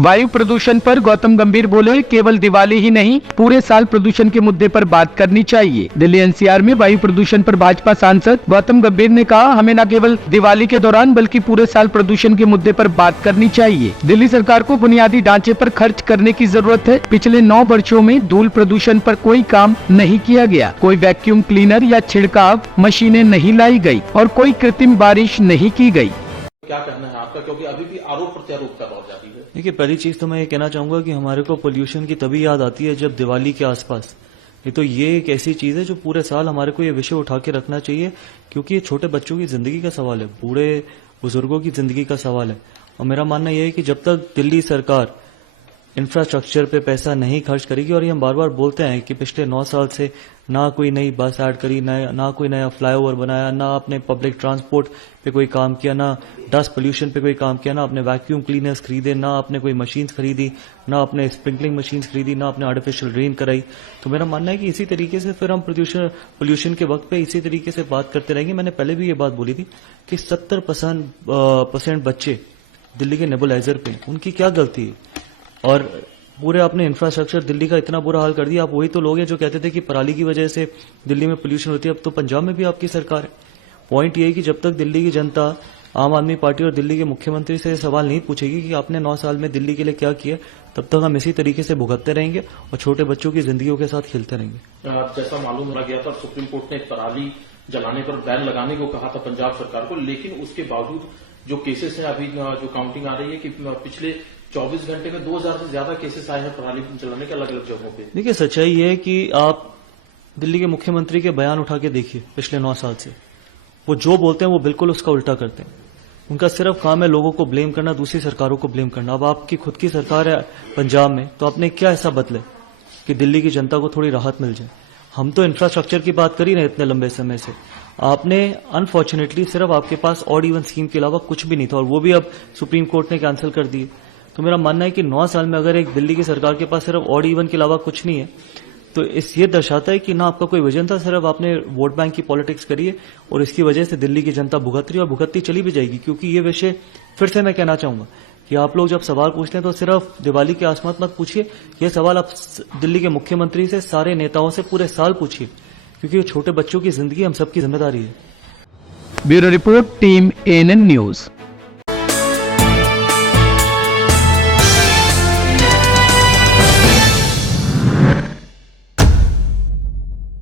वायु प्रदूषण पर गौतम गंभीर बोले, केवल दिवाली ही नहीं पूरे साल प्रदूषण के मुद्दे पर बात करनी चाहिए। दिल्ली एनसीआर में वायु प्रदूषण पर भाजपा सांसद गौतम गंभीर ने कहा, हमें न केवल दिवाली के दौरान बल्कि पूरे साल प्रदूषण के मुद्दे पर बात करनी चाहिए। दिल्ली सरकार को बुनियादी ढांचे पर खर्च करने की जरूरत है। पिछले 9 वर्षों में धूल प्रदूषण पर कोई काम नहीं किया गया, कोई वैक्यूम क्लीनर या छिड़काव मशीनें नहीं लाई गयी और कोई कृत्रिम बारिश नहीं की गयी। क्या कहना है आपका, क्योंकि अभी भी आरोप प्रत्यारोप का दौर जारी है। देखिए, पहली चीज तो मैं ये कहना चाहूंगा कि हमारे को पोल्यूशन की तभी याद आती है जब दिवाली के आसपास। तो ये एक ऐसी चीज है जो पूरे साल हमारे को ये विषय उठा के रखना चाहिए, क्योंकि ये छोटे बच्चों की जिंदगी का सवाल है, बूढ़े बुजुर्गों की जिंदगी का सवाल है। और मेरा मानना यह है कि जब तक दिल्ली सरकार इंफ्रास्ट्रक्चर पे पैसा नहीं खर्च करेगी, और ये हम बार बार बोलते हैं कि पिछले 9 साल से ना कोई नई बस ऐड करी, ना कोई नया फ्लाईओवर बनाया, ना आपने पब्लिक ट्रांसपोर्ट पे कोई काम किया, ना डस्ट पोल्यूशन पे कोई काम किया, ना आपने वैक्यूम क्लीनर्स खरीदे, ना आपने कोई मशीन्स खरीदी, ना आपने स्प्रिंकलिंग मशीन्स खरीदी, ना आपने आर्टिफिशियल रेन कराई। तो मेरा मानना है कि इसी तरीके से फिर हम पोल्यूशन के वक्त पे इसी तरीके से बात करते रहेंगे। मैंने पहले भी ये बात बोली थी कि 70% बच्चे दिल्ली के नेबुलाइजर पे, उनकी क्या गलती है? और पूरे आपने इंफ्रास्ट्रक्चर दिल्ली का इतना बुरा हाल कर दिया। आप वही तो लोग हैं जो कहते थे कि पराली की वजह से दिल्ली में पोल्यूशन होती है। अब तो पंजाब में भी आपकी सरकार है। पॉइंट ये है कि जब तक दिल्ली की जनता आम आदमी पार्टी और दिल्ली के मुख्यमंत्री से सवाल नहीं पूछेगी कि आपने 9 साल में दिल्ली के लिए क्या किया, तब तक हम इसी तरीके से भुगतते रहेंगे और छोटे बच्चों की जिंदगियों के साथ खेलते रहेंगे। जैसा मालूम हो गया था, सुप्रीम कोर्ट ने पराली जलाने पर बैन लगाने को कहा था पंजाब सरकार को, लेकिन उसके बावजूद जो केसेस हैं, अभी जो काउंटिंग आ रही है कि पिछले 24 घंटे में 2000 से ज्यादा केसेस आए हैं पराली जलाने के अलग अलग जगहों पे। देखिए, सच्चाई ये है कि आप दिल्ली के मुख्यमंत्री के बयान उठा के देखिए पिछले 9 साल से, वो जो बोलते हैं वो बिल्कुल उसका उल्टा करते हैं। उनका सिर्फ काम है लोगों को ब्लेम करना, दूसरी सरकारों को ब्लेम करना। अब आपकी खुद की सरकार है पंजाब में, तो आपने क्या ऐसा बदले कि दिल्ली की जनता को थोड़ी राहत मिल जाए? हम तो इंफ्रास्ट्रक्चर की बात कर ही रहे इतने लंबे समय से। आपने अनफॉर्चुनेटली सिर्फ आपके पास ऑड इवन स्कीम के अलावा कुछ भी नहीं था, और वो भी अब सुप्रीम कोर्ट ने कैंसिल कर दी। तो मेरा मानना है कि 9 साल में अगर एक दिल्ली की सरकार के पास सिर्फ ऑड इवन के अलावा कुछ नहीं है, तो ये दर्शाता है कि ना आपका कोई विजन था, सिर्फ आपने वोट बैंक की पॉलिटिक्स करी है, और इसकी वजह से दिल्ली की जनता भुगत रही है और भुगतती चली भी जाएगी। क्योंकि ये विषय फिर से मैं कहना चाहूंगा कि आप लोग जब सवाल पूछते हैं तो सिर्फ दिवाली के आसपास मत पूछिए, यह सवाल आप दिल्ली के मुख्यमंत्री से, सारे नेताओं से पूरे साल पूछिए, क्योंकि छोटे बच्चों की जिंदगी हम सबकी जिम्मेदारी है। Bureau report, team ANN news.